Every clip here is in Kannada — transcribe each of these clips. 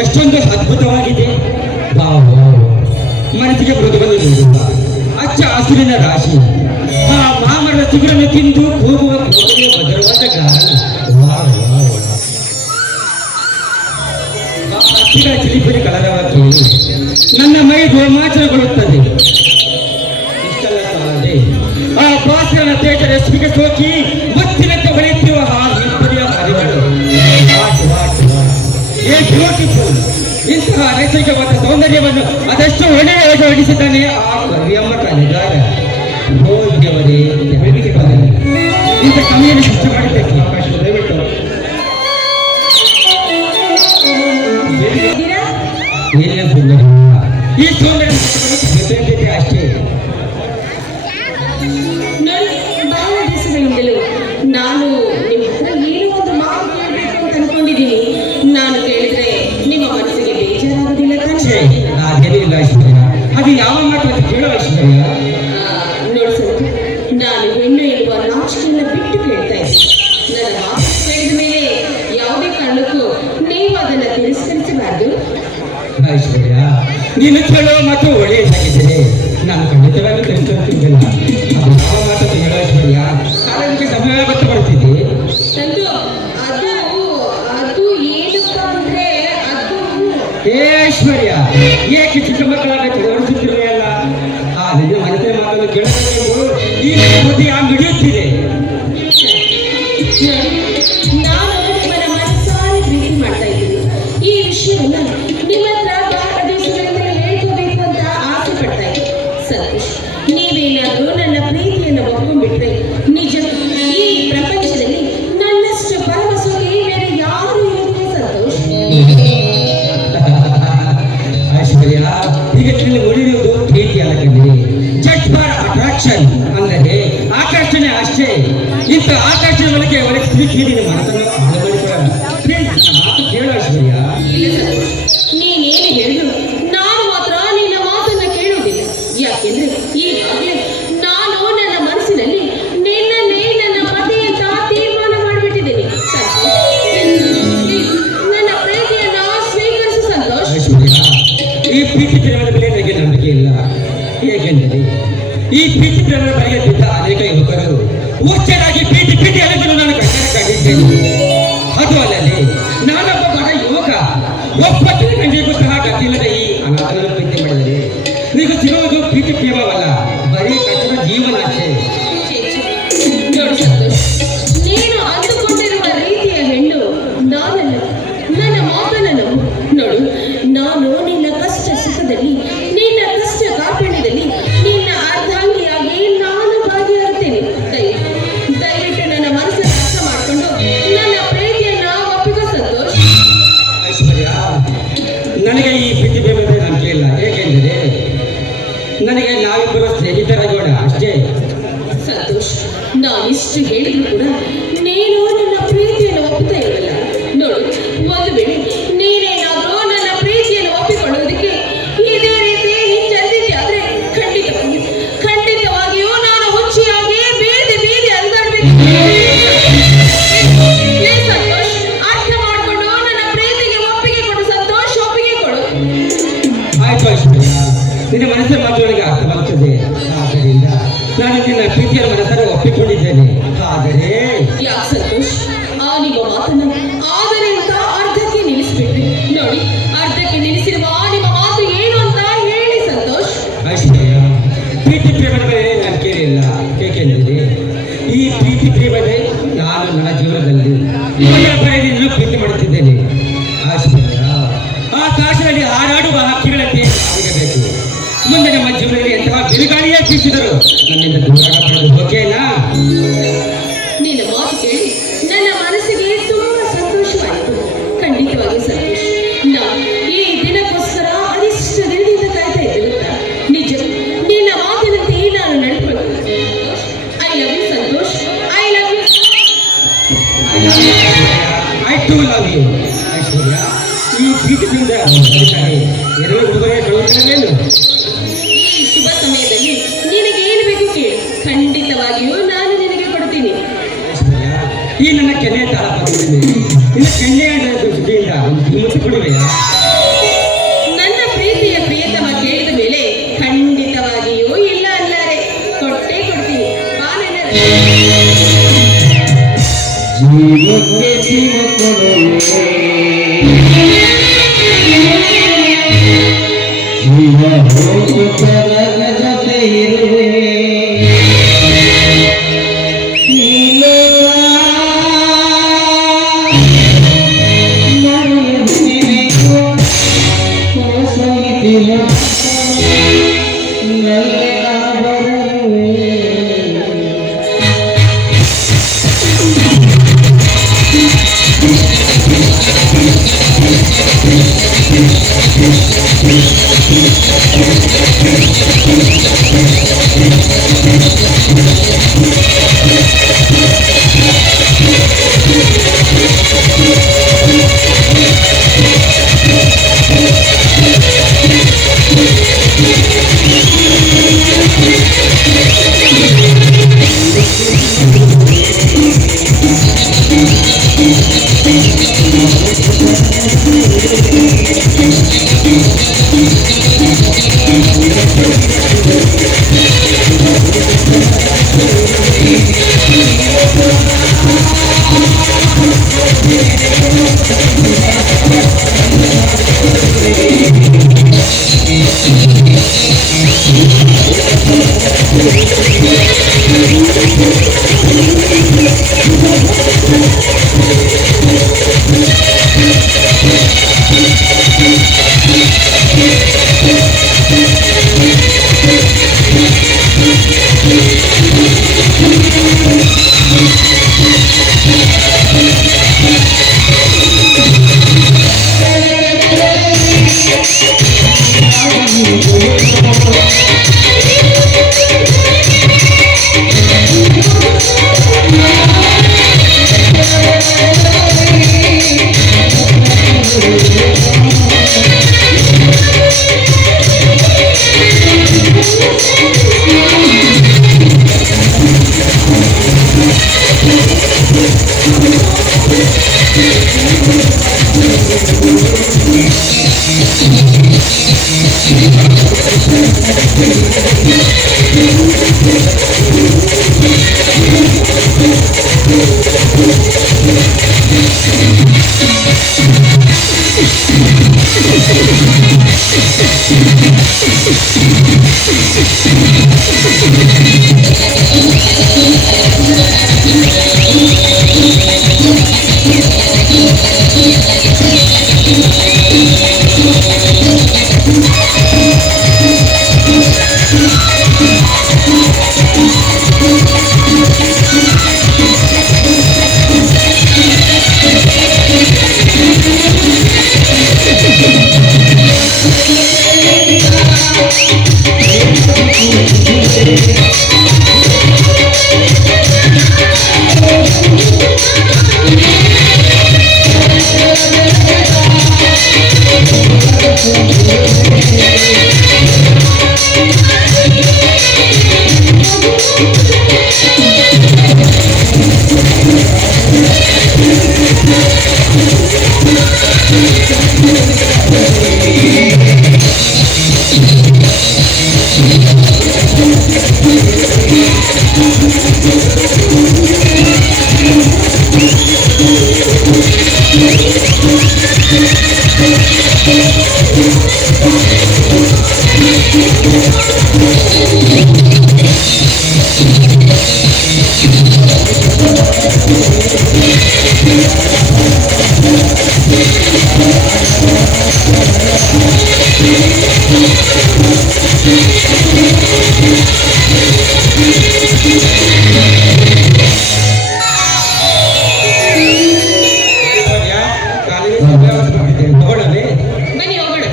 ಎಷ್ಟೊಂದು ಅದ್ಭುತವಾಗಿದೆ. ಮನಸ್ಸಿಗೆ ಮೃದು ಅಚ್ಚ ಹಸಿರಿನ ರಾಶಿ, ಆ ಮಾಮರದ ಚಿಗುರನ್ನು ತಿಂದು ಹೋಗುವ ಭದ್ರವಾದ ಹತ್ತಿರ ಚಿಲಿಪಿಲಿ ಕಲರವಾಗಿ ನನ್ನ ಮೈ ರೋಮಾಂಚನಗೊಳ್ಳುತ್ತದೆ. ಇಷ್ಟೆಲ್ಲ ಸಾಲದೆ ಆ ಭಾಸ್ಕರನ ತೇಜ ರಶ್ಮಿಗೆ ಸೋಕಿ ಮುತ್ತಿನಂತೆ ಹೊಳೆಯುತ್ತಿರುವ ಆ ಹಿಂಪದಿಯ ಹರಿಗಳು ಬ್ಯೂಟಿಫುಲ್. ಇಂತಹ ನೈಸರ್ಗಿಕವಾದ ಸೌಂದರ್ಯವನ್ನು ಅದೆಷ್ಟು ಒಳ್ಳೆಯ ಹೊಡಿಸಿದ್ದಾನೆ ಆ ಕವಿಯಮ್ಮ ಕಲೆಗಾರ. ಭೋಗ್ಯವರೇ ಇಂಥ ಕವಿಯನ್ನು ಸೃಷ್ಟಿ ಮಾಡಿದ್ದಕ್ಕೆ ದಯವಿಟ್ಟು ಈ ಸೌಂದರ್ಯ ಅಷ್ಟೇ. ಬಹಳ ದಿವಸಗಳಿಂದಲೂ ನಾನು ನಿಮ್ಮ ಹತ್ರ ಏನೋ ಒಂದು ಮಾತು ಕೇಳಬೇಕು ಅಂತ ಅನ್ಕೊಂಡಿದ್ದೀನಿ. ನಾನು ಕೇಳಿದ್ರೆ ನಿಮ್ಮ ಮನಸ್ಸಿಗೆ ಬೇಜಾರಾಗೋದಿಲ್ಲ ತಾನೆ? ಅದೇನಿಲ್ಲ ಐಶ್ವರ್ಯ, ಅದು ಯಾವ ಮಾತು ಅಂತ ಕೇಳೋ ಐಶ್ವರ್ಯ. ನೋಡ್ಸೋದು, ನಾನು ಹೆಣ್ಣು ಎನ್ನುವ ನಾಚಿಕೆಯನ್ನು ಬಿಟ್ಟು ಕೇಳ್ತಾ ಇದ್ದೀನಿ. ನನ್ನ ಮಾತು ಕೇಳಿದ ಮೇಲೆ ಯಾವುದೇ ಕಾರಣಕ್ಕೂ ನೀವು ಅದನ್ನು ತಿರಸ್ಕರಿಸಬಾರ್ದು. ಐಶ್ವರ್ಯ, ನೀನು ಕೇಳೋ ಮಾತು ಒಳ್ಳೆಯದಾಗಿದ್ದೇನೆ, ನಾನು ಖಂಡಿತವಾಗಿ ತಿರಸ್ಕರಿಸುವುದಿಲ್ಲ. ಅದು ಯಾವ ಮಾತು ಹೇಳೋ ಐಶ್ವರ್ಯ, ಕಾಲಕ್ಕೆ ಸಮಯ ಗೊತ್ತು ಬರ್ತಿದೆ. ಐಶ್ವರ್ಯ, ಏಕೆ ಚಿಕ್ಕ ಮಕ್ಕಳಾಗ ತೋರಿಸುತ್ತಿರುವೆಯಲ್ಲ? ಆ ನಿನ್ನ ಮನಸ್ಸಿನ ಮಾತನ್ನು ಕೇಳಬೇಕು. ಈ ಬುದ್ಧಿ ಆ ಮಿಡಿಯುತ್ತಿದೆ. ನಾನು ನಿಮ್ಮನ್ನ ಮನಸ್ಸಾರೆ ಪ್ರೀತಿ ಮಾಡ್ತಾ ಇದ್ದೀನಿ. ಈ ವಿಷಯವನ್ನ ನಿಮ್ಮ ಹತ್ರ ಬಹಳ ದಿವಸಗಳಿಂದ ಹೇಳ್ಕೋಬೇಕು ಅಂತ ಆಸೆ ಪಡ್ತಾ ಇದ್ದೀನಿ. ಸಂತೋಷ್, ನೀವೇನಾದ್ರೂ ನನ್ನ ಪ್ರೀತಿಯನ್ನು ಒಪ್ಕೊಂಡ್ಬಿಟ್ರೆ ನಿಜ ಈ ಪ್ರಪಂಚದಲ್ಲಿ ನನ್ನಷ್ಟು ಪರಮಸುಖಿ ಬೇರೆ ಯಾರು ಇರುವುದಿಲ್ಲ ಸಂತೋಷ್. ಐಶ್ವರ್ಯ, ಈಗ ತಿಳಿ ಉಳಿಯುವುದು ಪ್ರೀತಿ ಅಲ್ಲ ಕಣ್ರಿ, ಜಸ್ಟ್ ಫಾರ್ ಅಟ್ರಾಕ್ಷನ್, ಅಂದರೆ ಆಕರ್ಷಣೆ ಅಷ್ಟೇ. ಇಂಥ ಆಕರ್ಷಣೆ ಒಳಗೆ ಪ್ರೀತಿ ಮನಸ್ಸನ್ನು ಮಾತು ಕೇಳು ಐಶ್ವರ್ಯ. ನೀನೇನು ಹೇಳಿದ್ರು ನಾನು ಮಾತ್ರ ನಿನ್ನ ಮಾತನ್ನ ಕೇಳುವುದಿಲ್ಲ. ಯಾಕೆಂದ್ರೆ ಈಗಾಗಲೇ ನಾನು ನನ್ನ ಮನಸ್ಸಿನಲ್ಲಿ ನಿನ್ನನ್ನೇ ನನ್ನ ಪತಿ ಅಂತ ತೀರ್ಮಾನ ಮಾಡಿಬಿಟ್ಟಿದ್ದೀನಿ. ನನ್ನ ಪ್ರೀತಿಯನ್ನ ಸ್ವೀಕರಿಸು ಸಂತೋಷ್. ಈ ಪ್ರೀತಿ ಪ್ರೇಮದ ಮೇಲೆ ನನಗೆ ನಂಬಿಕೆ ಇಲ್ಲ. ಏಕೆಂದರೆ ಈ ಪ್ರೀತಿ ಪ್ರೇಮದ ಬಳಿಗೆ ಬಿದ್ದ ಅನೇಕ ಯುವಕರು ಹುಚ್ಚರಾಗಿ ಪ್ರೀತಿ ಅನ್ನೋದನ್ನು ನಾನು ಕಂಡಿದ್ದೇನೆ. ಅದು ಅಲ್ಲದೆ ನಾನೊಬ್ಬ ಬಡ ಯುವಕ, ಒಪ್ಪತ್ತು ನನಗೂ ಸಹ ಗತಿಯಿಲ್ಲದ ಈ ಅನಾಥನ ಪ್ರೀತಿ ಮಾಡಿದರೆ ಈಗ ಸಿಗುವುದು ಪ್ರೀತಿ ಪ್ರೇಮವಲ್ಲ, ಬರೀ ಕಷ್ಟದ ಜೀವನ ಅಷ್ಟೇ. ನೋಡು ಸಂತೋಷ್, ನೀನು ಅಂದುಕೊಂಡಿರುವ ರೀತಿಯ ಹೆಣ್ಣು ನಾನಲ್ಲ. ನನ್ನ ಮಾತನ್ನ ನಂಬು. ನೋಡು, ನಾನು ನಿನ್ನ ಕಷ್ಟ ಸುಖದಲ್ಲಿ, ನಿನ್ನ ಕಷ್ಟ ಕಾರ್ಪಣ್ಯದಲ್ಲಿ ನಿನ್ನ ಅರ್ಧಾಂಗಿಯಾಗಿ ನಾನು ಭಾಗಿಯಾಗುತ್ತೇನೆ. ದಯವಿಟ್ಟು ನನ್ನ ಮನಸ್ಸನ್ನು ಅರ್ಥ ಮಾಡಿಕೊಂಡು ನನ್ನ ಪ್ರೀತಿಯನ್ನ ಒಪ್ಪಿಕೋ ಸಂತೋಷ್. ಐಶ್ವರ್ಯ, ನನಗೆ ಈ ಪ್ರೀತಿ ಪ್ರೇಮದ ನಂಬಿಕೆ ಇಲ್ಲ. ಏಕೆಂದರೆ ನನಗೆ ನಾವಿಬ್ಬರು ಸ್ನೇಹಿತರಾಗೋಣ ಅಷ್ಟೇ. ಸಂತೋಷ್, ನಾನಿಷ್ಟು ಹೇಳಿದ್ರು ಕೂಡ ನೀನು ನನ್ನ ಪ್ರೀತಿಯನ್ನು ಒಪ್ಪುತ್ತಾ ಇರಲ್ಲ. ನೋಡು, ಒಂದು ವೇಳೆ ನೀನೇನಾದ್ರೂ ನನ್ನ ಪ್ರೀತಿಯನ್ನು ಒಪ್ಪಿಕೊಳ್ಳುವುದಕ್ಕೆ ಇದೇ ರೀತಿ ಹಿಂಜರಿದಿದ್ದೆ ಆದ್ರೆ ಖಂಡಿತವಾಗಿಯೂ ನಾನು ಹುಚ್ಚಿಯಾಗಿ ಬೀದಿ ಅಲ್ದಾಡ್ಬೇಕು. ನನ್ನ ಜೀವನದಲ್ಲಿ ಮೊದಲ ಬಾರಿಗೆ ಪ್ರೀತಿ ಮಾಡುತ್ತಿದ್ದೇನೆ. ಆಕಾಶದಲ್ಲಿ ಹಾರಾಡುವ ಹಕ್ಕಿಗಳಂತೆ ಆಗಬೇಕು. ಮುಂದೆ ನಮ್ಮ ಜೀವನದಲ್ಲಿ ಎಂತಹ ಬಿರುಗಾಳಿಯೇ ಬೀಸಿದರು ನನ್ನಿಂದ ದೂರ ಓಕೆನಾ? ನಿನ್ನ ಮಾತು ಕೇಳಿ ನನ್ನ ಮನಸ್ಸಿಗೆ ತುಂಬಾ ಸಂತೋಷವಾಯಿತು. ಖಂಡಿತವಾಗಿ ಸಂತೋಷ. ನಾವು ಈ ದಿನಕ್ಕೋಸ್ಕರ ಅನಿಷ್ಟ ದಿನದಿಂದ ಕಾಯ್ತಾ ಇದ್ದೇವೆ. ನಿಜ, ನಿನ್ನ ಮಾತಿನಂತೆ ನಾನು ನಡೆದುಕೊಳ್ಳುತ್ತೇನೆ. I love you Santosh. I love you. I too love you. Aishwarya, ಈ ಪ್ರೀತಿಯಿಂದ ಎರಡು ಹುಡುಗರೇ ಕಳುಹಿಸಲೇನು? ಈ ಶುಭ ಸಮಯದಲ್ಲಿ ನಿನಗೆ ಏನು ಬೇಕು ಕೇಳು, ಖಂಡಿತವಾಗಿಯೂ ನಾನು ನಿನಗೆ ಕೊಡ್ತೀನಿ. ಈ ನನ್ನ ಕೆನೆ ತಾಳ ಬಂದಿದ್ದೇನೆ. ಇನ್ನು ಕೆನ್ನೆಯ ದುಡ್ಡಿಯಿಂದ ಒಂದು ಮುತ್ತು ಕೊಡುವೆಯಾ? ನನ್ನ ಪ್ರೀತಿಯ ಪ್ರಿಯತಮ ಕೇಳಿದ ಮೇಲೆ ಖಂಡಿತವಾಗಿಯೂ ಇಲ್ಲ ಅಲ್ಲಾರೆ, ಕೊಟ್ಟೇ ಕೊಡ್ತೀನಿ. ಬಾ ನನ್ನ ಜೀವಕ್ಕೆ ಜೀವ ಕೊಡುವೆ, ಜೀವ ಹೋಗುತ್ತಲಗ ಜೊತೆ ಇರುವೆ. ತಗೊಳ್ಳದೆ ಬನ್ನಿ ಹೋಗೋಣ.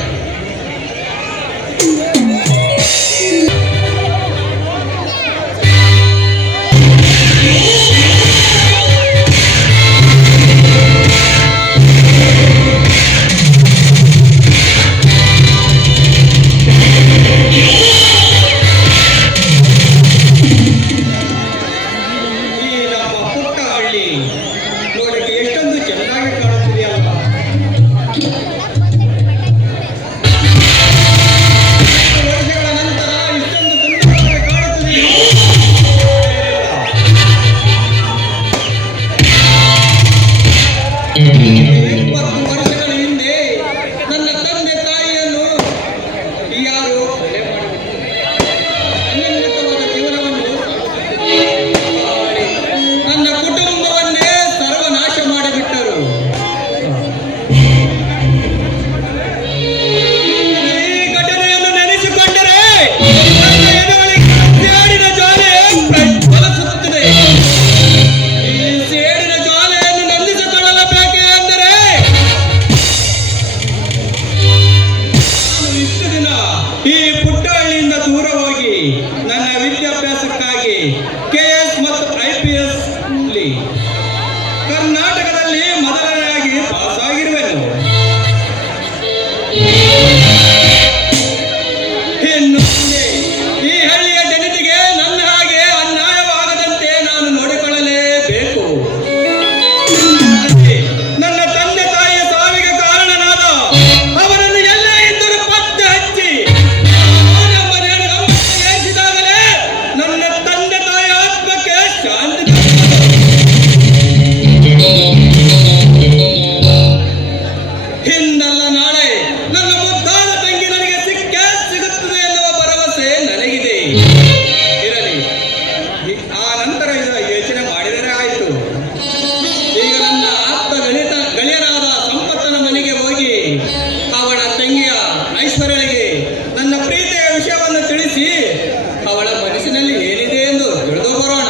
ಈ ನಮ್ಮ ಪುಟ್ಟ ಹಳ್ಳಿ ನೋಡಕ್ಕೆ ಎಷ್ಟೊಂದು ಚೆನ್ನಾಗಿ ಕಾಣುತ್ತಿದೆಯಲ್ಲ. ವರ್ಷಗಳ ನಂತರ ಇಷ್ಟೊಂದು ಸುಂದರವಾಗಿ ಕಾಣುತ್ತಿದೆಯೋ? ಇಪ್ಪತ್ತು ವರ್ಷಗಳ ಹಿಂದೆ ನನ್ನ ತಂದೆ ತಾಯಿಯನ್ನು ಯಾರು ಕೊಲೆ ಮಾಡಿಬಿಟ್ಟರು. ಅನ್ಯೋನ್ಯತವಾದ ಜೀವನವನ್ನು ನನ್ನ ಕುಟುಂಬವನ್ನೇ ಸರ್ವನಾಶ ಮಾಡಿಬಿಟ್ಟರು. ಈ ಘಟನೆಯನ್ನು ನೆನೆಸಿಕೊಂಡರೆ ನನ್ನ ಎದೆಯೊಳಗೆ ಸೇಡಿನ ಜ್ವಾಲೆ ಪ್ರಜ್ವಲಿಸುತ್ತದೆ. ಈ ಸೇಡಿನ ಜ್ವಾಲೆಯನ್ನು ನಂದಿಸಿಕೊಳ್ಳಬೇಕೆ ಅಂದರೆ ನಾನು ಇಷ್ಟು ದಿನ ಈ ಪುಟ್ಟ ಹಳ್ಳಿಯಿಂದ ದೂರ ಹೋಗಿ ನನ್ನ ವಿದ್ಯಾಭ್ಯಾಸಕ್ಕಾಗಿ KS ಮತ್ತು IPS ನಲ್ಲಿ ಕರ್ನಾಟಕದಲ್ಲಿ ಮೊದಲನೆಯಾಗಿ ಪಾಸ್ ಆಗಿರುವೆನು. ಇನ್ನು ಮುಂದೆ ಈ ಹಳ್ಳಿಯ ಜನತೆಗೆ ನನ್ನ ಹಾಗೆ ಅನ್ಯಾಯವಾಗದಂತೆ ನಾನು ನೋಡಿಕೊಳ್ಳಲೇಬೇಕು. ನನ್ನ ತಂದೆ ತಾಯಿಯ ಸಾವಿಗೆ ಕಾರಣನಾದ ಅವರನ್ನು ಎಲ್ಲ ಇದ್ದರೂ ಪತ್ತೆ ಹಚ್ಚಿ ಏರಿಸಿದಾಗಲೇ ನನ್ನ ತಂದೆ ತಾಯಿಯ ಆತ್ಮಕ್ಕೆ ಶಾಂತಿ ದೊರೆಯುವುದು. ಹಿಂದಲ್ಲ ನಾಳೆ ನನ್ನ ಮುದ್ದಾದ ತಂಗಿ ನನಗೆ ಸಿಗುತ್ತದೆ ಎನ್ನುವ ಭರವಸೆ ನನಗಿದೆ. ಇರಲಿ, ಆ ನಂತರ ಇದರ ಯೋಚನೆ ಮಾಡಿದರೆ ಆಯಿತು. ಈಗ ನನ್ನ ಆಪ್ತ ಗೆಳೆಯರಾದ ಸಂಪತ್ತನ ಮನೆಗೆ ಹೋಗಿ ಅವಳ ತಂಗಿಯ ಐಶ್ವರ್ಯಳಿಗೆ ನನ್ನ ಪ್ರೀತಿಯ ವಿಷಯವನ್ನು ತಿಳಿಸಿ ಅವಳ ಮನಸ್ಸಿನಲ್ಲಿ ಏನಿದೆ ಎಂದು ತಿಳಿದು ಬರೋಣ.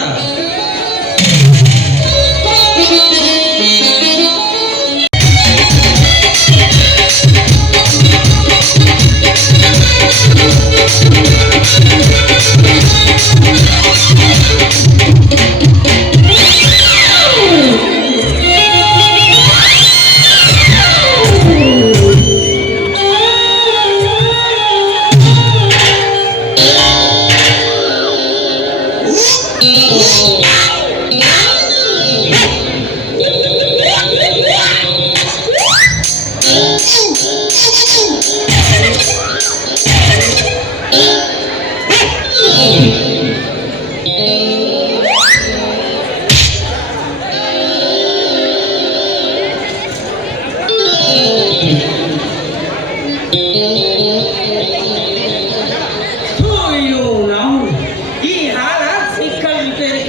ಈ ಹಾರ ಸಿಕ್ಕಲ್ ರಿಪೇರಿ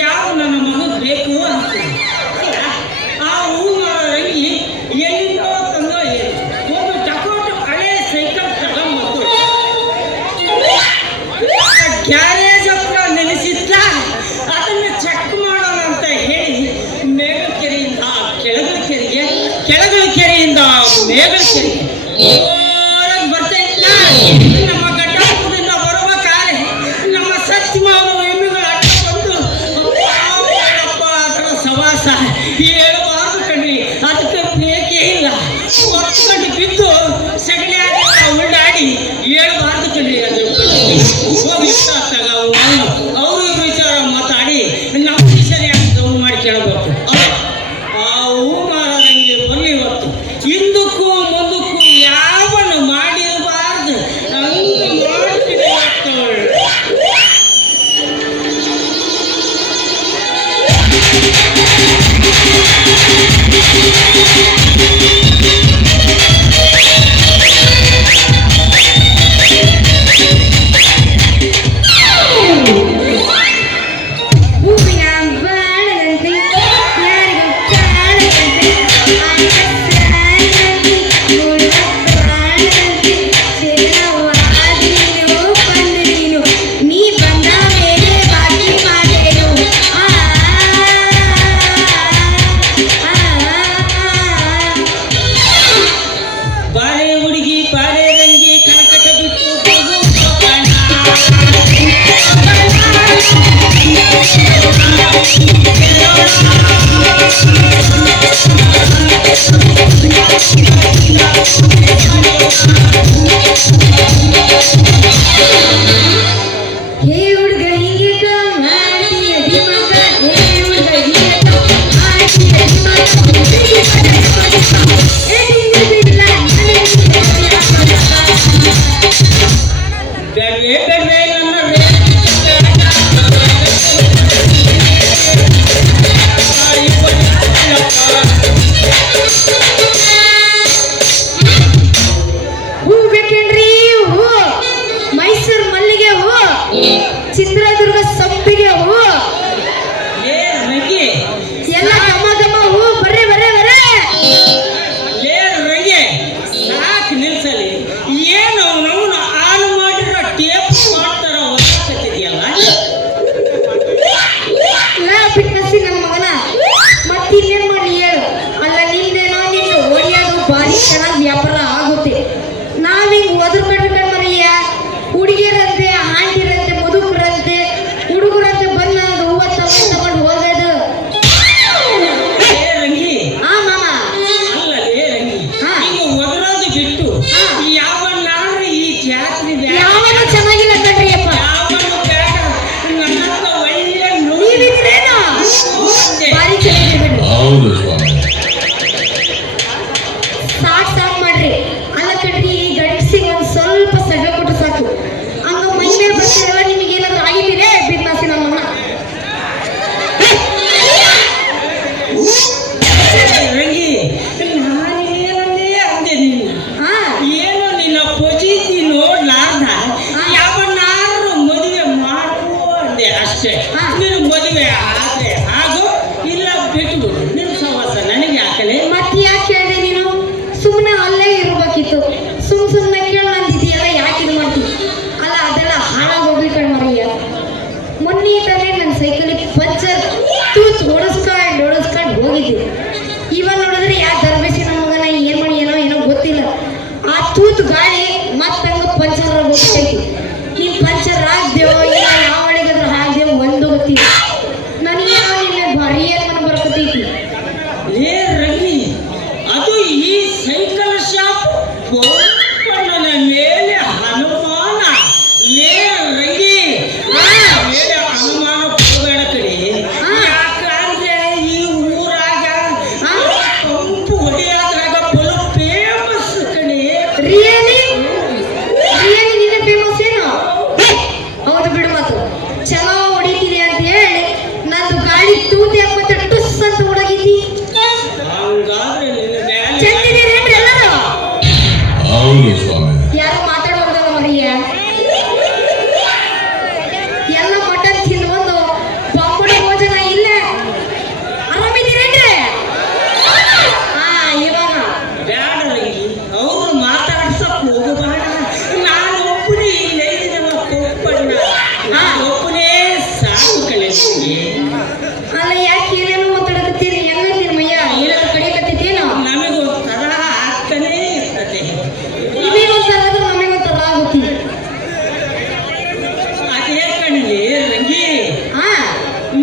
ಯಾವ ನನ್ನ ಮಗು ಬೇಕು ಅಂತ ಆ ಊರ ರಂಗಿ ಎಲ್ಲಿಂದೋ ತಂದೋ ಒಂದು ಟಕೋಟು ಹಳೆ ಸೈಕಲ್ ತಗೊಂಡ್ಬಂದು ಗ್ಯಾರೇಜ್ ಹತ್ರ ನೆನೆಸಿದ್ದ ಅದನ್ನು ಚೆಕ್ ಮಾಡೋಣ ಅಂತ ಹೇಳಿ ಮೇಗಲಕೆರೆಯಿಂದ ಕೆಳಗಲಕೆರೆಗೆ ಕೆಳಗಲಕೆರೆಯಿಂದ ಮೇಗಲಕೆರೆಗೆ ಬರ್ತಾ ಇದ್ದ ನಮ್ಮ ಗಡ್ಡಾಪುರದಿಂದ ಬರುವ ಕಾಲೇ ನಮ್ಮ ಸತ್ಯಮಾನ ಎಮ್ಮೆಗಳ ಅಡ್ಡ ಬಂದು ಅಪ್ಪ ಅದರ ಸವಾಸ ಹೇಳಬಾರ್ದು ಕಣ್ರಿ. ಅದಕ್ಕೆ ಬೇಕೇ ಇಲ್ಲ. ಒತ್ಕೊಂಡು ಬಿದ್ದು ಸಗಣಿ ಉಳ್ಳಾಡಿ ಹೇಳಬಾರ್ದು ಕಣ್ರಿ. ಅದು ಹೋಗಿ ಅವರು ವಿಚಾರ ಮಾತಾಡಿ ನಮ್ಮ ಸರಿಯಾಗಿ ಗೌನ್ ಮಾಡಿ ಕೇಳಬೇಕು. ಆ ಹೂ ಮಾರೋದಂಗೆ ಬರಲಿ ಇವತ್ತು ಹಿಂದಕ್ಕೂ ಮುಂದಕ್ಕೂ ಯಾವನ್ನು ಮಾಡಿರಬಾರ್ದು ಹಂಗೆ ಮಾಡ್ತೀನಿ ಇವತ್ತು. ಬಿಡು ನಿನ್ನ ಸಹವಾಸ ನನಗೆ ಯಾಕಲೆ ಮತ್ತೆ ಯಾಕೆ ಕೇಳಿದೆ ನೀನು? ಸುಮ್ಮನೆ ಅಲ್ಲೇ ಇರ್ಬೇಕಿತ್ತು. ಸುಮ್ಮನೆ ಕೇಳ ನಂದಿದೆಯಲ್ಲ, ಯಾಕೆ ಇದು ಮಾಡ್ತೀನಿ? ಅಲ್ಲ ಅದೆಲ್ಲ ಹಾಳಾಗಿ ಹೋಗ್ಲಿಕ್ಕೆ ಮರಿಯ. ಮೊನ್ನೆ ತಾನೇ ನನ್ನ ಸೈಕಲಿಗೆ ಪಂಚರ್ ತೂತ್ ಓಡಿಸ್ಕೊಂಡು ಹೋಗಿದ್ದೆ. ಇವಾಗ ನೋಡಿದ್ರೆ ಯಾಕೆ ದರ್ಬೇಸಿ ನಮ್ಮ ಮಗನ ಏನ್ ಮಾಡಿ ಏನೋ ಗೊತ್ತಿಲ್ಲ. ಆ ತೂತ್ ಗಾಳಿ ಮತ್ತಂಗ ಪಂಚರ್ ಹೋಗ್ತೈತಿ. ನೀನ್ ಪಂಚರ್ ಆಗ್ದೇವೋ ಇಲ್ಲ ಯಾವ ಒಳಗಾದ್ರೂ ಆಗ್ದೇವೋ ಒಂದು ಗೊತ್ತಿಲ್ಲ. ನನಗೇನೋ ನಿನ್ನೆ ಭಾರಿ ಏನು ಬರ್ಕೊತೈತಿ. ಲೇ ರವಿ, ಅದು ಈ ಸೈಕಲ್ ಶಾಪ್ ಗೋಪಣ್ಣನ ಮೇಲೆ ಹನುಮಾನ. ಲೇ ರಂಗಿ, ಮೇಲೆ ಹನುಮಾನ ಹೋಗಬೇಡ ಕಡೆ. ಯಾಕಂದ್ರೆ ಈ ಊರಾಗ ಪಂಪು ಹೊಡೆಯೋದ್ರಾಗ ಬಲು ಫೇಮಸ್ ಕಡೆ. ರಿಯಲಿ ನಿನ್ನೆ ಫೇಮಸ್ ಏನು? ಹೌದು ಬಿಡು, ಮಾತು ಚಲೋ ಹೊಡಿತೀನಿ ಅಂತ ಹೇಳಿ ನಂದು ಗಾಳಿ ತೂತಿ ಮತ್ತೆ ಟುಸ್ ಅಂತ ಹೊಡಗಿದ್ದಿ. ಹಂಗಾದ್ರೆ ನಿನ್ನ ಮೇಲೆ ಚೆಂದಿದ್ದೀರೇನ್ರಿ ಎಲ್ಲರೂ? ಹೌದು ಸ್ವಾಮಿ. ಯಾರು ಮಾತಾಡ್ಬಾರ್ದಲ್ಲ ಮರಿಯ. ಎಲ್ಲ ಮಟನ್ ತಿಂದು ಬಂದು ಬಂಬುಡಿ ಭೋಜನ ಇಲ್ಲ. ಆರಾಮಿದ್ದೀರೇನ್ರಿ? ಹಾ, ಇವಾಗ ಬ್ಯಾಡ ರಂಗಿ, ಅವ್ರು ಮಾತಾಡ್ಸಕ್ ಹೋಗಬೇಡ. ನಾನು ಒಬ್ಬನೇ ಇಲ್ಲೇ ನಮ್ಮ ಗೋಪಣ್ಣ. ನಾನು ಒಬ್ಬನೇ ಸಾಕು ಕಳೆ. ಅಲ್ಲ, ಯಾಕೆ ಏನೇನೋ ಮಾತಾಡಕತ್ತೀರಿ? ಹೆಂಗಂತೀರಿ ಮಯ್ಯ? ಏನಾದ್ರು ಕಡಿಯಕತ್ತೈತೇನೋ? ನಮಗೊಂಥರ ಆಗ್ತಾನೇ ಇರ್ತದೆ. ನಿಮಗೊಂಥರ ಆದ್ರೆ ನಮಗೊಂಥರ ಆಗುತ್ತೆ. ಅದೇ ಕಣಲಿ ರಂಗಿ, ಹಾ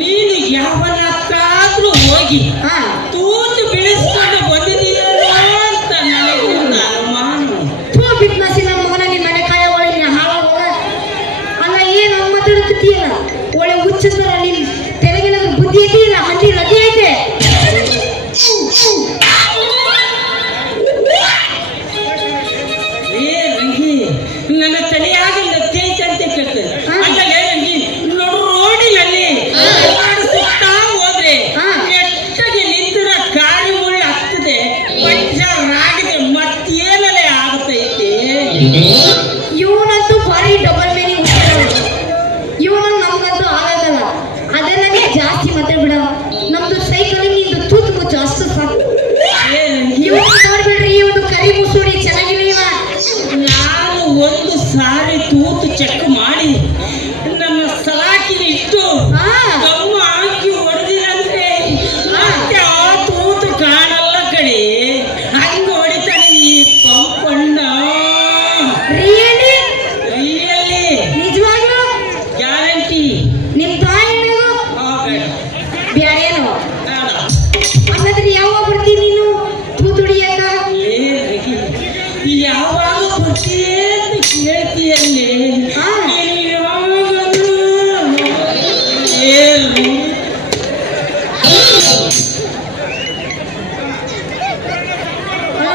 ನೀನು ಯಾವನಕ್ಕಾದ್ರೂ ಹೋಗಿ ಹಾ ತೂತು ಬೀಳಿಸ್ಕೊಂಡು ಬಂದಿದೀಯಲ್ಲ ಅಂತ ನನಗೆ ಒಂದು ಅನುಮಾನ. ಥೂ ಬಿಟ್ನಸಿ ನನ್ನ ಮಗನ, ನಿನ್ನ ಮನೆ ಕಾಯ ಒಳಗೆ ಹಾಳಾಗೋಗ. ಅಲ್ಲ, ಏನು ಹಂಗೆ ಮಾತಾಡಕತ್ತೀಯಲ್ಲ? ಒಳ್ಳೆ ಹುಚ್ಚರ ನಿನ್ ತೆಲಗಿನಾದ್ರು ಬುದ್ಧಿ ಐತಿ ಇಲ್ಲ ಹಂದಿ ಲಗಿ ಐತೆ? ಏ ರಂಗಿ, ನನ್ನ ತಲೆಯಾಗ ಲತ್ತೈತೆ ಅಂತ ಕೇಳ್ತದೆ. ಅಲ್ಲಲೇ ರಂಗಿ, ನೋಡು ರೋಡಿನಲ್ಲಿ ಸುತ್ತಾ ಹೋದ್ರೆ ಎಷ್ಟಗೆ ನಿಂತರ ಕಾರಿ ಮುಳ್ಳು ಆಗ್ತದೆ, ಪಂಚರ್ ಆಗಿದೆ, ಮತ್ತೇನಲೇ ಆಗತೈತಿ. ಇವನಂತೂ ಭಾರಿ ಡಬಲ್ ಮೀನಿಂಗ್. ಇವನು ನಮ್ಗಂತೂ ಆಗಲ್ಲ. ಅದೆಲ್ಲ ನೀ ಜಾಸ್ತಿ ಮತ್ತೆ ಬಿಡ. ನಮ್ದು ಸೈಕಲಿಂಗ್ ನಿಂದು ತೂತು ಮುಚ್ಚು ಅಷ್ಟು ಸಾಕು. ಏ ರಂಗಿ, ಇವನು ನೋಡ್ಬೇಡ್ರಿ, ಇವನು ಕರಿ ಮುಸುಡಿ ಚೆನ್ನಾಗಿಲ್ಲ ಇವ. ನಾನು ಒಂದು ಸಾರಿ ತೂತು ಚೆಕ್ ಮಾಡಿ ನನ್ನ ಸಲಾಕಿನ ಇಟ್ಟು ಹಾ ಗಮ್ಮ ಹಾಕಿ ಹೊಡೆದಿರಂದ್ರೆ ಮತ್ತೆ ಆ ತೂತು ಕಾಣಲ್ಲ ಕಡೆ. ಹಂಗ ಹೊಡಿತಾನೆ ಈ ಪಂಪಣ್ಣ. ರಿಯಲಿ ರಿಯಲಿ ನಿಜವಾಗ್ಲೂ ಗ್ಯಾರಂಟಿ. ನಿಮ್ ತಾಯಿನಾಗೂ ಬೇಡ ಬ್ಯಾಡೇನು? ಬೇಡ. ಹಂಗಾದ್ರೆ ಯಾವಾಗ ಬರ್ತೀನಿ ನೀನು ತೂತುಡಿಯಾಗ? ಲೇ ರಗಿ, ಯಾವಾಗ ಬರ್ತೀಯ ಅಂತ ಕೇಳ್ತೀಯಲ್ಲೇ. ಹಾ. ನೀನು ಯಾವಾಗಾದ್ರೂ ಏ ರಂಗಿ,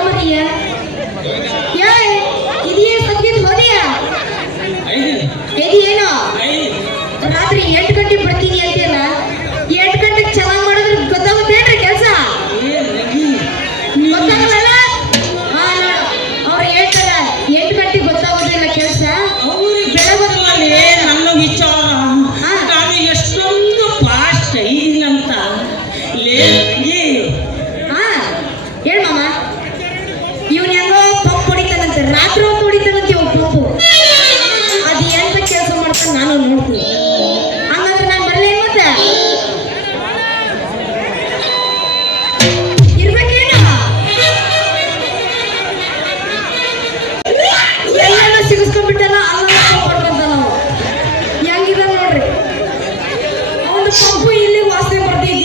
ಮರಿಯ ಯಾಯ್ ಇದೇನು ಸದ್ಯದ ಹೋದಿಯಾ? ಇದೇನೋ ರಾತ್ರಿ 8 ಗಂಟೆಗೆ ಬರ್ತೀನಿ ಅಂತೀಯಲ್ಲ, 8 ಗಂಟೆಗೆ ಚೆನ್ನಾಗಿ ಮಾಡಿದ್ರೆ ಗೊತ್ತಾಗುತ್ತೇನ್ರಿ ಕೆಲಸ? ಗೊತ್ತಾಗಲ್ಲ? ಹಾ ನೋಡು, ಅವ್ರು ಹೇಳ್ತಾರೆ 8 ಗಂಟೆಗೆ ಗೊತ್ತಾಗೋದಿಲ್ಲ ಕೆಲಸ. ಅವ್ರಿಗೆ ಬೆಳಗ್ಗೆ ನನ್ನ ವಿಚಾರ ಹಾ. ನಾನು ಎಷ್ಟೊಂದು ಫಾಸ್ಟ್ ಐದಿನಂತ. ಲೇ ರಂಗಿ, ಹಾ ಹೇಳ ಮಾಮ. ಇವನ್ ಹೆಂಗೋ ಪಂಪ್ ಹೊಡಿತಾನಂತೆ, ರಾತ್ರಿ ಹೊತ್ತು ಹೊಡಿತಾನಂತೆ ಇವ್ ಪಂಪು. ಅದು ಎಂತ ಕೆಲಸ ಮಾಡ್ತಾನೆ ನಾನು ನೋಡ್ತೀನಿ. ಹಂಗಂದ್ರೆ ನಾನು ಬರ್ಲೇನು ಮತ್ತೆ? ಇರ್ಬೇಕೇನು? ಎಲ್ಲೆಲ್ಲ ಸಿಗಿಸ್ಕೊಂಡ್ಬಿಟ್ಟಲ್ಲ, ಅಲ್ಲ ಮಾಡ್ಕೊಂತ ನಾವು ಹೆಂಗಿದ ನೋಡ್ರಿ. ಅವನು ಪಂಪು ಇಲ್ಲಿ ವಾಸನೆ ಬರ್ತೈತಿ.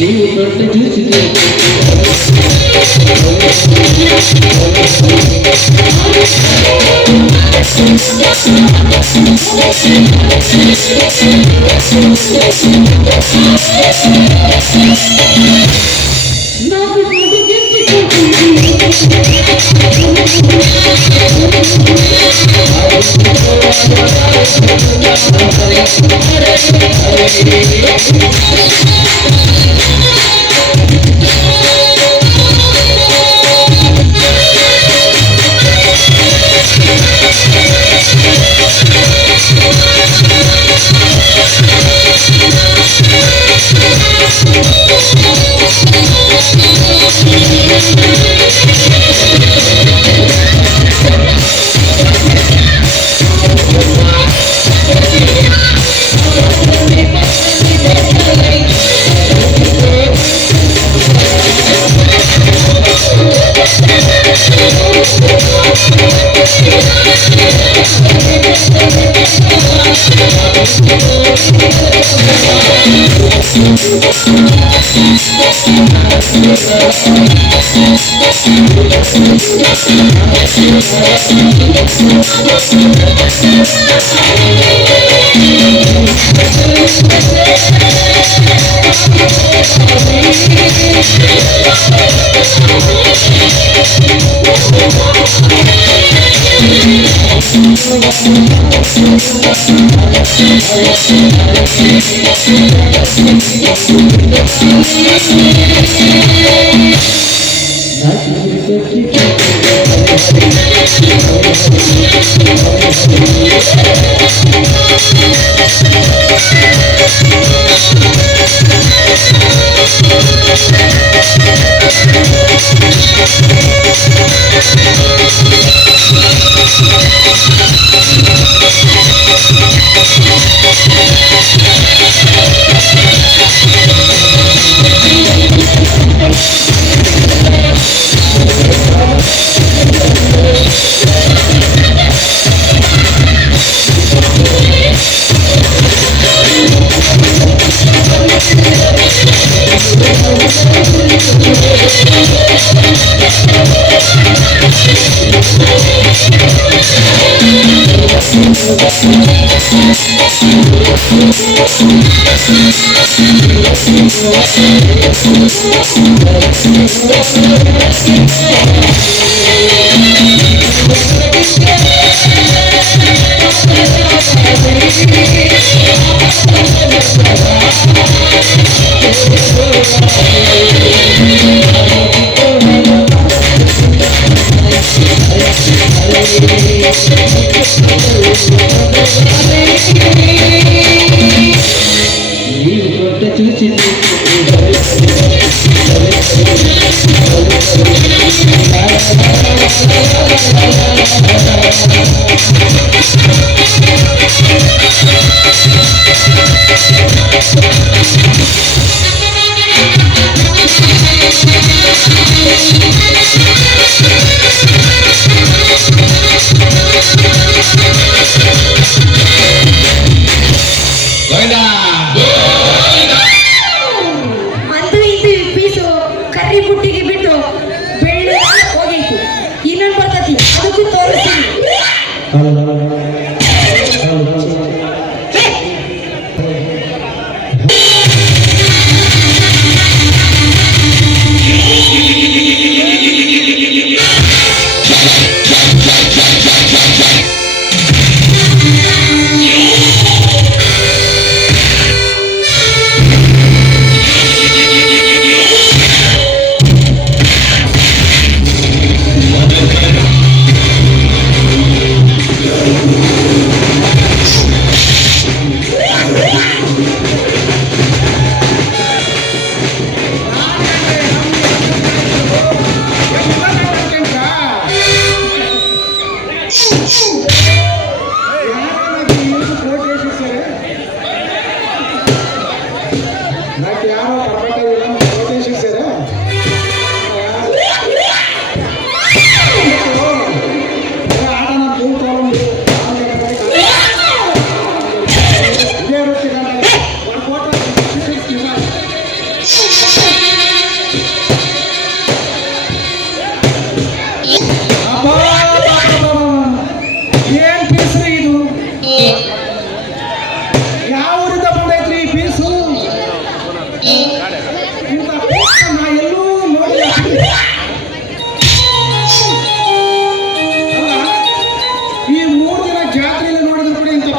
ನೀವು ದೊಡ್ಡ ಜ್ಯೂಸಿದೆ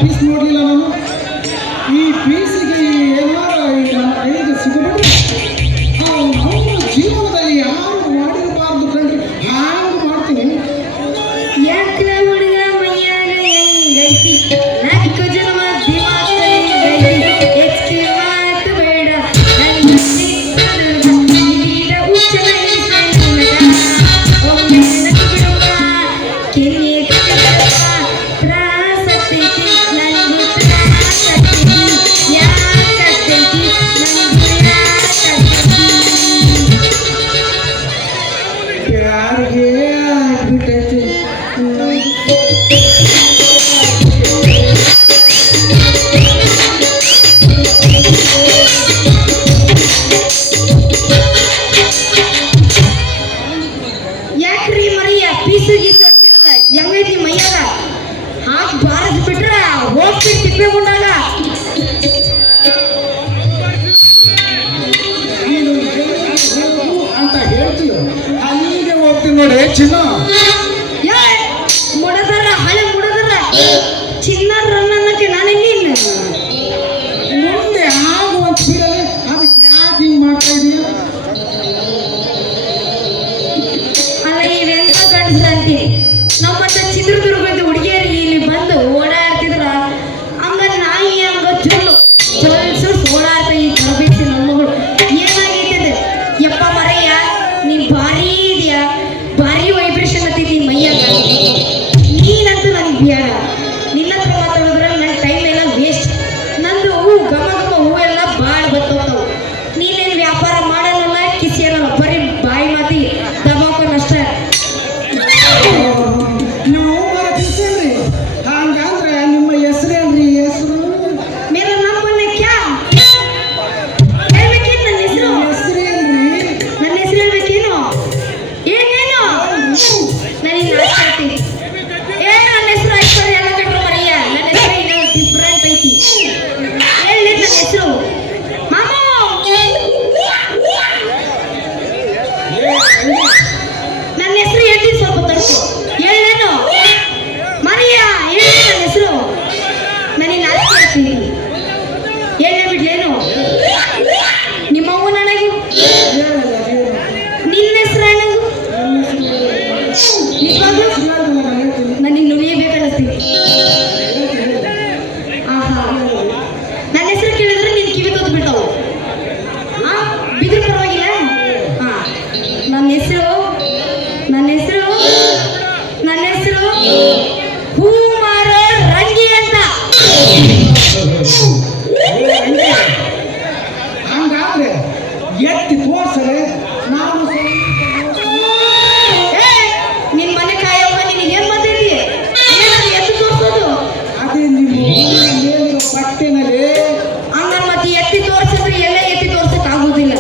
ಪೀಸ್ ನೋಡ್ಲಿಲ್ಲ ನಾನು. ಈ ಪೀಸಿಗೆ ಏನಾರು ನನ್ನ ಕೈಗೆ ಸಿಗಬಿಟ್ರೆ ಅವನ ಜೀವನದಲ್ಲಿ ಯಾರು ಮಾಡಿರಬಾರ್ದು ಕಂಡ್ರೆ ಹಾಗೆ ಮಾಡ್ತೀನಿ. ಯಾಕ್ಲ ಹುಡುಗ ಮೈಯಾಗ ಹೆಂಗೈತಿ ನಾಲ್ಕು ಜನ್ಮ ದಿಮಾಕೈತಿ ಹೆಚ್ಚು ಮಾತು ಬೇಡ ನನ್ನ ಇದೀಗ ಹುಚ್ಚನ ಒಮ್ಮೆ ನಗು ಬಿಡುವ ಕೆನ್ನೆ ತ್ರಾಸತ್ತೈತಿ ನನಗೂ ತ್ರಾಸತ್ತೈತಿ ಯಾಕತ್ತೈತಿ ನನಗೂ ಯಾಕತ್ತೈತಿ ಯಾರಿಗೆ ಆಗ್ಬಿಟ್ಟೈತಿ. ಯಾಕ್ರಿ ಮರಿಯ ಪೀಸು ಗೀಸು ಅಂತಿರಲ್ಲ ಹೆಂಗೈತಿ ಮೈಯಾಗ ಹಾಕಿ ಬಾರದ್ ಬಿಟ್ರ ಹೋಗ್ತಿ ತಿಪ್ಪೆ ಮುಂಡಾಗ ನೀನು ಗೆಲ್ಲು ಅಂತ ಹೇಳ್ತೀಯ ಅಲ್ಲಿಗೆ ಹೋಗ್ತೀನಿ ನೋಡಿ ಚಿನ್ನ. ಏ ಮುಡದರ ಹಳೆ ಮುಡದರ ಚಿನ್ನಾರ ರನ್ನಕ್ಕೆ ನಾನೆಂಗಿಲ್ಲ ಮುಂದೆ ಆಗುವಂತ ಬಿಡಲೆ ಅದಕ್ಕೆ ಯಾಕೆ ಹಿಂಗೆ ಮಾಡ್ತಾ ಇದೀಯ? ಅಲ್ಲ ಇವೆಂತ ಗಂಡಸ್ರ ಅಂತೀನಿ ನಮ್ಮಂತ ಚಿತ್ರದುರ್ಗದ ಹುಡುಗಿಯರಿಗೆ ಇಲ್ಲಿ ಬಂದು ಓಡಾಡ್ತಿದ್ರ ಹಂಗ ನಾಯಿ ಹಂಗ ಚೊಲ್ಸು ಓಡಾಡ್ತಾ ಈ ತರಬೇತಿ ನಮ್ಮ ಮಗಳು ಏನಾಗೈತದ ಯಪ್ಪ ಮರಯ್ಯ ನೀ ಭಾರಿ ಇದೆಯಾ ಭಾರಿ ವೈಬ್ರೇಷನ್ ಹತ್ತೈತಿ ಮೈಯಾಗ ನೀನಂತೂ ನನಗೆ ಬೇಡ ನಿನ್ನ ಹತ್ರ ಮಾತಾಡಿದ್ರೆ ನನ್ನ ಟೈಮ್ ಎಲ್ಲ ವೇಸ್ಟ್ ನಂದು ಹೂ ಘಮ ಘಮ ಹೂವೆಲ್ಲ ಭಾಳ ಬತ್ತೋಗ್ತಾವು ನೀನೇನು ವ್ಯಾಪಾರ ಮಾಡಲ್ಲ ಕಿಸಿ ಅನ್ನಲ್ಲ ಬರೀ ಬಾಯಿ ಮಾತಿ ದಬಾಕೋನಷ್ಟೇ ನೀವು ಬರತೀರಿ ಹಂಗಂದ್ರೆ ನಿಮ್ಮ ಹೆಸರೇನ್ರಿ? ಹೆಸರು ಮೇರಾ ನಾಮ್ ಬೋಲ್ನೆ ಕ್ಯಾ ಹೇಳ್ಬೇಕೇನು ನನ್ನ ಹೆಸರು ಹೆಸರೇನ್ರಿ? ನನ್ನ ಹೆಸರು ಹೇಳ್ಬೇಕೇನು ಏನೇನು ನನಗೆ ನಾಚ್ಕೊಳ್ತೀನಿ ಏ ನನ್ನ ಹೆಸರು ಐಶ್ವರ್ಯ ಎಲ್ಲ ಕಟ್ರು ಮರಯ್ಯ ನನ್ನ ಹೆಸರು ಏನೋ ಡಿಫ್ರೆಂಟ್ ಐತಿ ಹೇಳಿ ನನ್ನ ಹೆಸರು ಮಾಮೂ ನನ್ನ ಹೆಸರು ಹೇಳ್ತೀನಿ ಸ್ವಲ್ಪ ತಡ್ಕೊ ಹೇಳೇನು ಮರಿಯ ಹೇಳಿ ನನ್ನ ಹೆಸರು ನನಗೆ ನಾಚಿಕೆ ಆಗ್ತೀನಿ ಹೇಳೇ ಬಿಡ್ಲೇನು ನಿಮ್ಮವ್ವ ನನಗೂ ನಿನ್ನ ಹೆಸರು ನನಗೂ ನಿಜವಾಗ್ಲೂ ನನಗೆ ನುಲಿಯಬೇಕನ್ನಿಸ್ತೀನಿ ಆಹಾ ನನ್ನ ಹೆಸರು ಕೇಳಿದ್ರೆ ನಿನ್ ಕಿವಿ ತೊತ್ತು ಬಿಡ್ತಾವು ಹಾ ಬಿದ್ರು ಪರವಾಗಿಲ್ಲ ಹಾ ನನ್ನ ಹೆಸರು ಹೂ ಮಾರೋ ರಂಗಿ ಅಂತ ಹಂಗಾದ್ರೆ ಎತ್ತಿ ತೋರ್ಸರೆ ನಾನು ಏ ನಿನ್ ಮನೆ ಕಾಯವ್ವ ನಿನಗೆ ಏನ್ ಬಂದೈತಿ ಏನದು ಎತ್ತು ತೋರ್ಸೋದು ಅದೇ ನಿಮ್ಮ ಮೇಲಿರೋ ಬಟ್ಟೆನಲ್ಲಿ ಹಂಗಾರೆ ಮತ್ತೆ ಎತ್ತಿ ತೋರ್ಸಿದ್ರೆ ಎಲ್ಲ ಎತ್ತಿ ತೋರ್ಸಕ್ ಆಗುದಿಲ್ಲ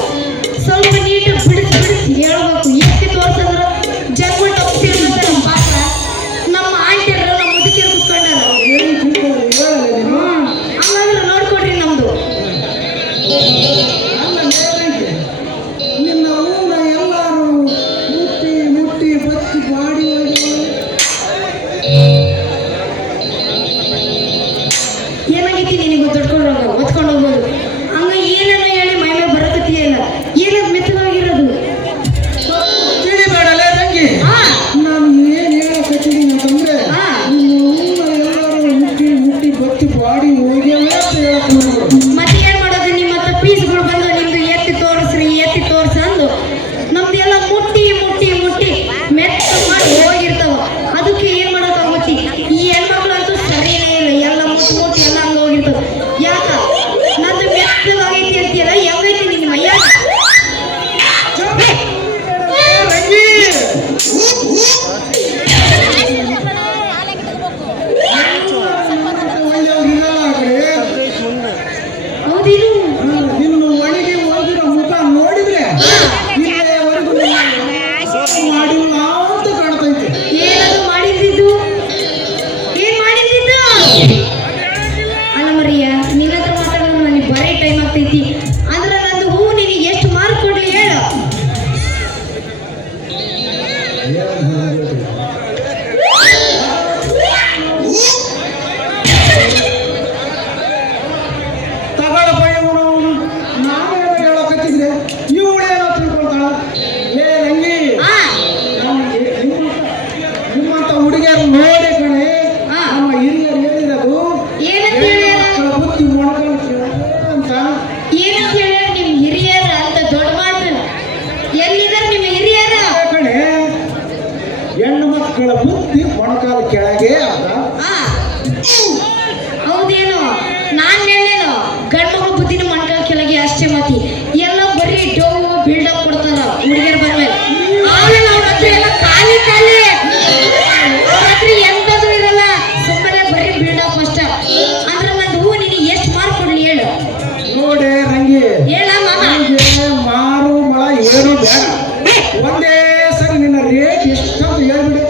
ಸ್ವಲ್ಪ ನೀಟ್ ಬಿಡಿಸಿ ಹೇಳ್ಬೇಕು ಎತ್ತಿ ತೋರ್ಸಿದ್ರೆ ಜಗ್ಬಿಟ್ಟು ಹೋಗ್ತೀವಿ ಅಂತ ನಮ್ಮ ಪಾತ್ರ ನಮ್ಮ ಆಂಟಿಯರು ನಮ್ಮ ಮುದುಕಿಯರು ಕುತ್ಕೊಂಡಾರ ಏನು ತಿಳ್ಕೊಳ್ಳಿ ಹೇಳಲ್ಲ ನೀನು. ಹಂಗಾದ್ರೆ ನೋಡ್ಕೊಡ್ರಿ ನಮ್ದು ಅಲ್ಲ ಮೇಲೈತೆ. ನಿನ್ನ ಊರ ಎಲ್ಲರೂ ಮುಟ್ಟಿ ಬತ್ತಿ ಬಾಡಿ ಏನಾಗೈತಿ ನಿನಗೆ ದೊಡ್ಕೊಂಡು ಹೋಗ ಒತ್ಕೊಂಡು ಹೋಗ್ಬೋದು ಹಂಗ ಏನನ್ನ ಹೇಳಿ ಮೈ ಮೇಲೆ ಬರಕತ್ತೀಯಲ್ಲ ಏನದು ಮೆತ್ತಗಾಗಿರೋದು ತಿಳಿಬೇಡಲೇ ತಂಗಿ. ಹಾ ನಾನು ಏನ್ ಹೇಳಕತ್ತೀನಿ ಅಂತಂದ್ರೆ ಹಾ ನಿಮ್ಮ ಎಲ್ಲರೂ ಮುಟ್ಟಿ ಬತ್ತಿ ಬಾಡಿ ಹೋಗ್ಯಾವ ಅಂತ ಹೇಳಕ್ ನೋಡ್ರು. ಮತ್ತೆ ಏನ್ ಮಾಡೋದು ನಿಮ್ಮ ಹತ್ರ ಪೀಸ್ಗಳು ಬಂದು ನಿಮ್ದು ಎತ್ತಿ ತೋರ್ಸ ಅಂದು ನಮ್ದು ಎಲ್ಲ ಮುಟ್ಟಿ ಮೆತ್ತ ಮಾಡಿ ಹೋಗಿರ್ತಾವ ಅದಕ್ಕೆ ಏನ್ ಮಾಡೋಕ್ಕಾಗುತ್ತೆ ಈ ಹೆಣ್ಮಕ್ಳು ಅಂತೂ ಸರಿನೇ ಇಲ್ಲ ಎಲ್ಲ ಮುಟ್ಟಿ ಎಲ್ಲ ಹಂಗ ಹೋಗಿರ್ತಾವ ಯಾಕ ನಂದು ಮೆತ್ತಗಾಗೈತಿ ಅಂತೀಯಲ್ಲ ಹೆಂಗೈತಿ ನಿನ್ನ ಮೈಯಾಗ ತಂಗಿ ಒಳ್ಳೆಯವ್ರಿರಲ್ಲ ಆ ಕಡೆ. ನಾನ್ ಹೇಳೇನು ಗಂಡು ಮಕ್ಕಳು ಬುದ್ಧಿನ ಮಣ್ಕಾಲ ಕೆಳಗೆ ಅಷ್ಟೇ ಮಾತಿ ಎಲ್ಲ ಬರೀ ಡೋವು ಬಿಲ್ಡಪ್ ಕೊಡ್ತಾರ ಹುಡುಗಿಯರ್ ಬಂದ್ಮೇಲೆ ಆಮೇಲೆ ಅವ್ರ ಹತ್ರ ಎಲ್ಲ ಖಾಲಿ ಖಾಲಿ ಅವ್ರ ಹತ್ರ ಎಂತದು ಇರಲ್ಲ ಸುಮ್ಮನೆ ಬರೀ ಬಿಲ್ಡಪ್ ಅಷ್ಟ ಅಂದ್ರೆ ಒಂದು ಹೂ ನಿನಗೆ ಎಷ್ಟು ಮಾರ್ಕ್ ಕೊಡ್ಲಿ ಹೇಳು ನೋಡೆ ರಂಗಿ ಹೇಳ ಮಾಮ ನನಗೆ ಮಾರು ಮಳ ಏನೂ ಬೇಡ ಒಂದೇ ಸರಿ ನಿನ್ನ ರೇಟ್ ಎಷ್ಟಂತ ಹೇಳ್ಬಿಡು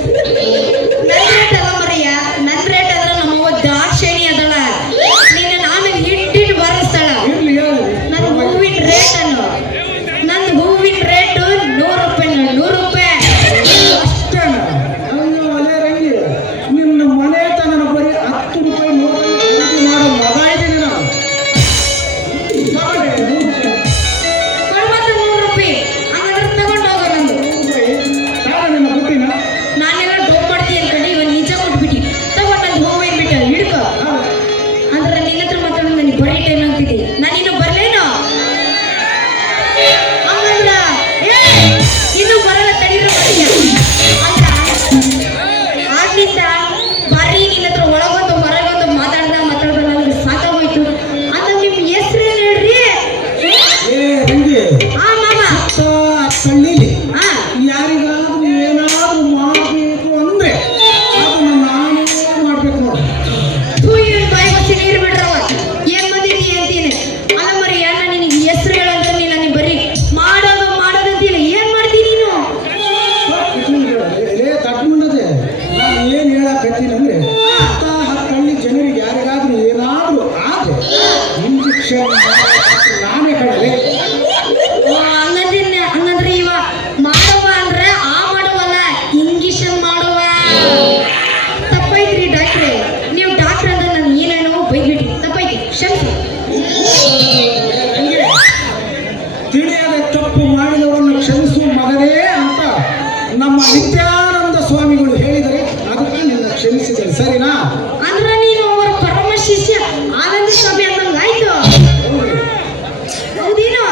ನನ್ ರೇಟ್ ಅಲ್ಲ ಮರಿಯ ನನ್ ರೇಟ್ ಅದ್ರ ನಮ್ಮವ್ವ ದಾಕ್ಷಿಣಿ ಅದಳ ನಿನ್ನ ಆಮೇಲೆ ಹಿಟ್ಟಿಟ್ಟು ಬರಸ್ತಾಳ ಇರ್ಲಿ ಹೇಳು ನನ್ನ ಹೂವಿನ ರೇಟ್ ಅನ್ನು ನನ್ನ ಹೂವಿನ ರೇಟ್ 100 ರೂಪಾಯಿ 100 ರೂಪಾಯಿ ಅಷ್ಟೇನ ಅಯ್ಯೋ ಅಲೆ ರಂಗಿ ನಿನ್ನ ಮನೆ ತನ ಬರೀ 10 ರೂಪಾಯಿ ಖರೀದಿ ಮಾಡೋ ಮಗ ಇದ್ದೀನಿ ನಾನು ತಗೊಳ್ಳಿ, 100 ರೂಪಾಯಿ. ಕೊಡ್ಮತ್ತ 100 ರೂಪಾಯಿ ಹಂಗಂದ್ರೆ ತಗೊಂಡು ಹೋಗೋ ನಂದು 100 ರೂಪಾಯಿ ತಾಳ ನಿನ್ನ ಬುಟ್ಟಿನ ನಾನೆಲ್ಲ ಡೋಪ್ ಮಾಡ್ತೀನಿ ಅನ್ಕೊಂಡು ಇವಾಗ ನಿಜ ಕೊಟ್ಬಿಟ್ಟು ತಗೊಂಡು ನಂದು ಹೂವಿನ ಬಿಟ್ಟು ಹಿಡ್ಕೊ ಅಂದ್ರೆ ನಿನ್ನ ಹತ್ರ ಮಾತಾಡೋದು ನನಗೆ ಬರೀ ಟೈಮ್ ಆಗ್ತಿದೆ ನಾನು ಇನ್ನು ಬರ್ಲೇನೋ ಹಂಗಂದ್ರ ಏ ಇನ್ನು ಬರಲ್ಲ ತಡೀರ ಅಂದ್ರ ಆಗ್ಲಿಂದ ಬರೀ ನಿನ್ನ ಹತ್ರ ಒಳಗೊಂದು ಹೊರಗೊಂದು ಮಾತಾಡ್ದ ನನಗೆ ಸಾಕಾಗೋಯ್ತು ಅಂತ ನಿಮ್ಮ ಹೆಸ್ರೇನು ಹೇಳ್ರಿ ಏ ರಂಗಿ ಆ ಮಾಮ ಕಳ್ಳಿಲಿ ಹಾ ಯಾರಿಗಾದ್ರೂ ಏನಾದ್ರೂ ಮಾಡಬೇಕು ಅಂದ್ರೆ ಅದನ್ನ ನಾನೇ ಮಾಡ್ಬೇಕು ನೋಡಿ ತೂ ಇವ್ನ ಬಾಯಿ ಬಚ್ಚಿ ನೀರು ಬಿಡ್ರವ ಏನ್ ಬಂದಿದ್ದಿ ಅಂತೀನಿ ಅಲ್ಲ ಮರಿ ಅಣ್ಣ ನಿನಗೆ ಹೆಸರು ಹೇಳಂದ್ರೆ ನೀನು ನನಗೆ ಬರೀ ಮಾಡೋದು ಅಂತಿಲ್ಲ ಏನ್ ಮಾಡ್ತೀನಿ ನೀನು ತಗೊಂಡದೆ ನಾನು ಏನ್ ಹೇಳಕತ್ತೀನಿ ಅಂದ್ರೆ ಹಳ್ಳಿ ಜನರಿಗೆ ಯಾರಿಗಾದ್ರೂ ಏನಾದ್ರೂ ಆದ್ರೆ ಇಂಜೆಕ್ಷನ್ ನಾನೇ ಕಡಲೆ ಹಂಗಂದ್ರೆ ಇವ ಮಾಡುವ ಅಂದ್ರೆ ಆ ಮಾಡುವಲ್ಲ ಇಂಗಿಷನ್ ಮಾಡುವ ತಪ್ಪೈತ್ರಿ ಡಾಕ್ಟ್ರೆ ನೀವು ಡಾಕ್ಟರ್ ಅಂದ್ರೆ ನಾನು ಏನೇನೋ ಬೈದ್ಬಿಟ್ರಿ ತಪ್ಪೈತಿ ಕ್ಷಮಿಸಿ ತಿಳಿಯದೆ ತಪ್ಪು ಮಾಡಿದವರನ್ನು ಕ್ಷಮಿಸುವ ಮಗನೇ ಅಂತ ನಮ್ಮ ನಿತ್ಯಾನಂದ ಸ್ವಾಮಿಗಳು ಹೇಳಿದರೆ ಅದಕ್ಕೆ ನಿನ್ನ ಕ್ಷಮಿಸಿದರೆ ಸರಿನಾ ಅಂದ್ರೆ ನೀನು ಅವರ ಪರಮ ಶಿಷ್ಯ ಆನಂದ ಸ್ವಾಮಿ ಅಂದಂಗ ಆಯ್ತು ಹೌದೇನೋ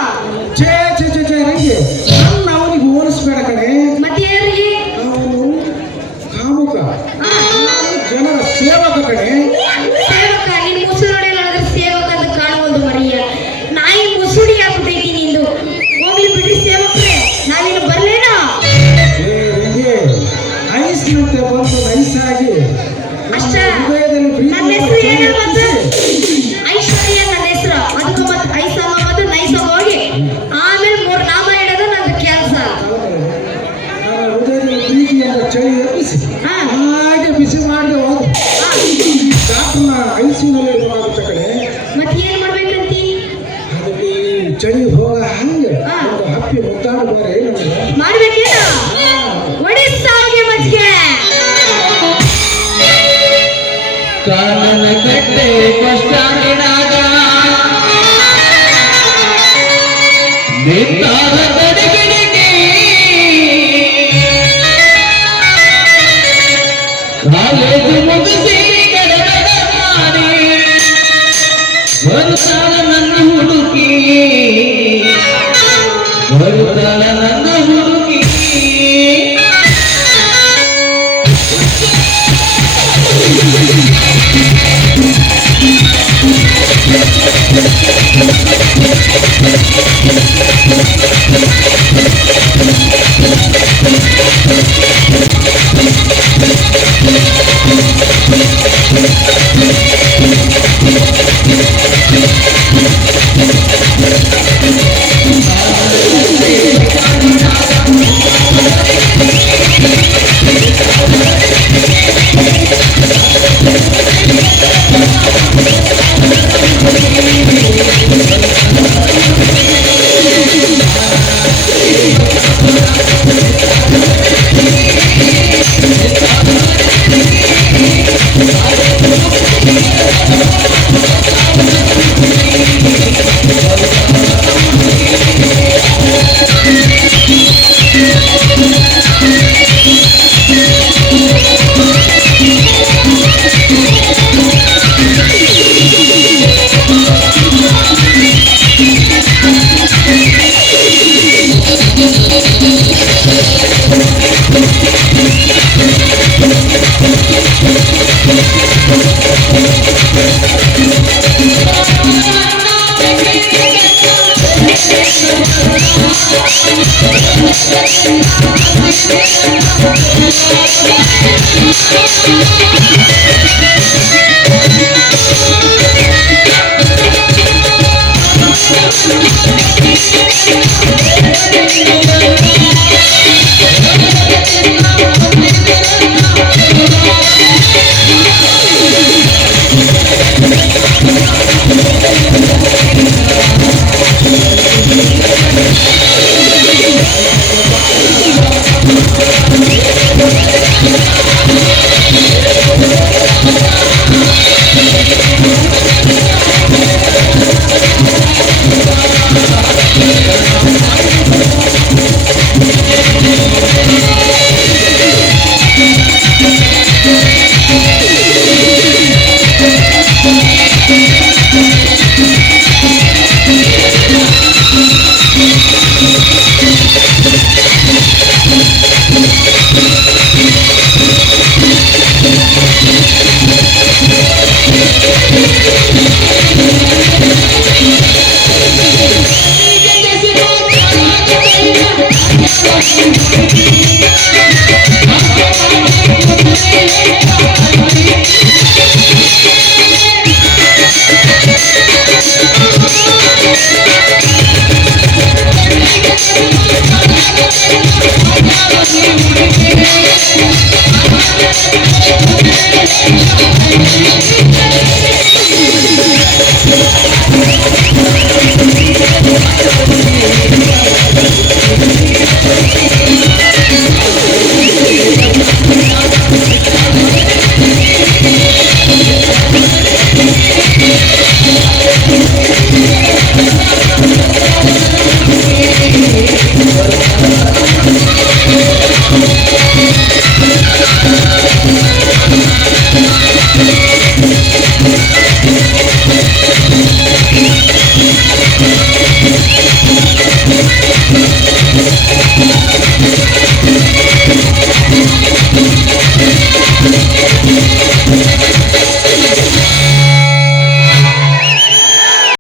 ಛೇ ಛೇ ಛೇ ಛೇ ರಂಗಿ ನನ್ನ ಅವನಿಗೆ ಹೋಲಿಸ್ಬೇಡ ಕಣೆ ಮತ್ತೆ ಯಾರಿಗೆ ಅವನು ಕಾಮುಕ ಜನರ ಸೇವಕ ಕಣೆ ಸೇವಕ ನಿನ್ ಮುಸುಡಿ ನೋಡಿದ್ರೆ ಸೇವಕ ಅಂತ ಕಾಣುವುದು ಮರಿಯ ನಾಯಿ ಮುಸುಡಿ ಆಗ್ಬಿಟ್ಟೈತಿ ನಿಂದು ಹೋಗ್ಲಿ ಬಿಡ್ರಿ ಸೇವಕ್ರೆ ನಾವಿನ್ನು ಬರ್ಲೇನೋ ಏ ರಂಗಿ ಐಸ್ನಂತೆ ಬಂದು ನೈಸಾಗಿ ಅಷ್ಟ ಹೃದಯದಲ್ಲಿ ಪ್ರೀತಿ ನನ್ನ ಹೆಸರು ಏನು ಬಂತು ಐಶ್ವರ್ಯ ನನ್ನ ಹೆಸರು ಅದಕ್ಕೆ ಮತ್ತೆ ಐಸಮ್ಮ ಮತ್ತು ನೈಸಮ್ಮ ಹೋಗಿ ಆಮೇಲೆ 3 ನಾಮ ಇಡೋದು ನಂದು ಕೆಲಸ ನನ್ನ ಹೃದಯದಲ್ಲಿ ಪ್ರೀತಿಯಿಂದ ಚಳಿ ಎಬ್ಬಿಸಿ ಹಾ ಹಾಗೆ ಬಿಸಿ ಮಾಡಿದೆ ಹೋದ ಡಾಕ್ಟರ್ನ ಐಸಿನಲ್ಲಿ ಇಡಬೇಕಾಗುತ್ತೆ ಕಡೆ ಮತ್ತೆ ಏನ್ ಮಾಡ್ಬೇಕಂತಿ ಅದರಲ್ಲಿ ಚಳಿ ಹೋಗ ಹಂಗೆ ಒಂದು ಹಪ್ಪಿ ಮುದ್ದಾಡು ಬಾರೆ ನನಗೆ ಮಾಡ್ಬೇಕೇನು ಒಡಿಸ್ಸಾವಿಗೆ ಮಜ್ಜಿಗೆ ಕಾನನ ಕಟ್ಟೆ ಕಷ್ಟಾಗಿನಾಗ ನಿಂತಾಗ ತಡೆಗಿಡಿಗೆ ಕಾಲೇಜು ಮುಗಿಸಿ ಗಡಗಡ ಮಾಡಿ ಬರ್ತಾಳ ನನ್ನ ಹುಡುಕಿ ಬರ್ತಾಳ ನನ್ನ ಹುಡುಕಿ Thank you.